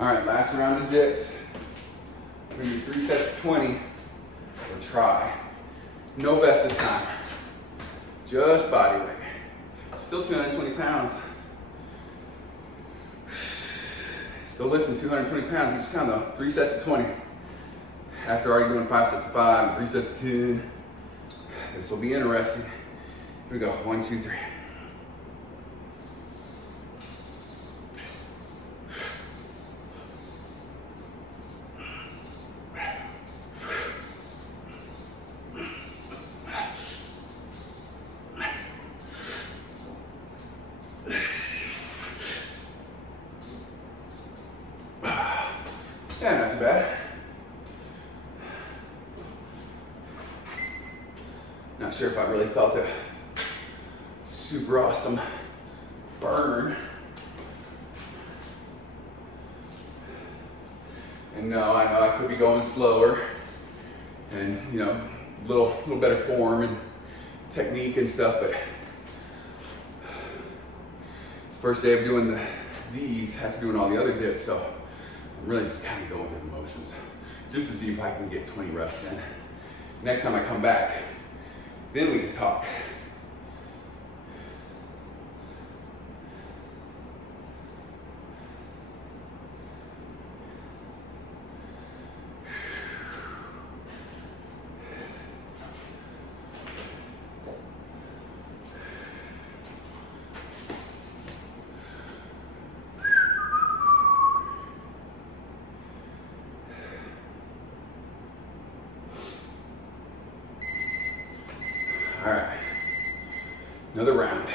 All right, last round of dips. We're gonna do 3 sets of 20, or try. No vest this time, just body weight. Still 220 pounds. Still lifting 220 pounds each time though. 3 sets of 20. After already doing 5 sets of 5 and 3 sets of 10. This will be interesting. Here we go, 1, 2, 3. Yeah, not too bad. Not sure if I really felt a super awesome burn. And no, I know I could be going slower and, you know, a little better form and technique and stuff, but it's the first day of doing these after doing all the other dips, so I'm really just kind of going through the motions just to see if I can get 20 reps in. Next time I come back, then we can talk. All right, another round.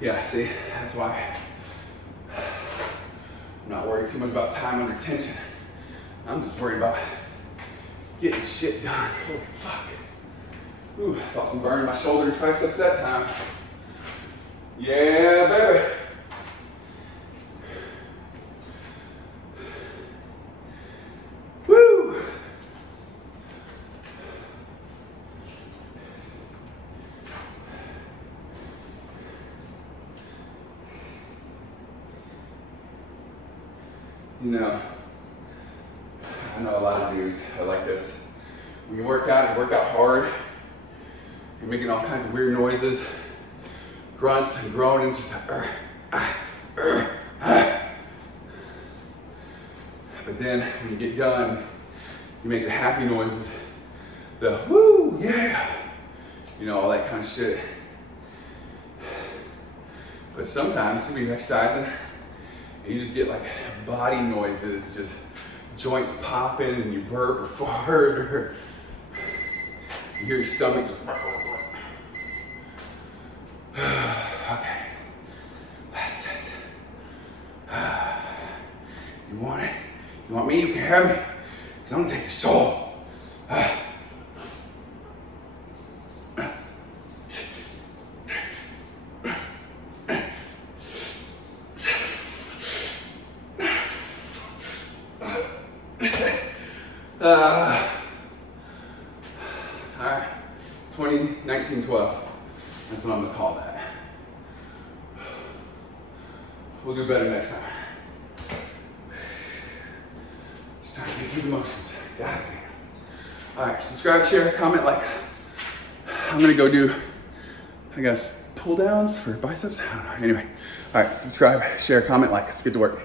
Yeah, see, that's why I'm not worried too much about time under tension. I'm just worried about getting shit done. Holy fuck. Ooh, I felt some burn in my shoulder and triceps that time. Yeah, baby. Woo! You know, I know a lot of dudes are like this. When you work out hard, you're making all kinds of weird noises, grunts and groaning, just like, But then when you get done, you make the happy noises, the woo, yeah, you know, all that kind of shit. But sometimes you'll be exercising and you just get like body noises, just joints popping and you burp or fart or you hear your stomach just okay, that's it. You want it? You want me? You can have me. Because I'm gonna take your soul. All right, 20, 19, 12. That's what I'm gonna call that. We'll do better next time. Just trying to get through the motions. God damn. All right, subscribe, share, comment, like. I'm gonna go do, I guess, pull downs for biceps. I don't know. Anyway, all right, subscribe, share, comment, like. Let's get to work.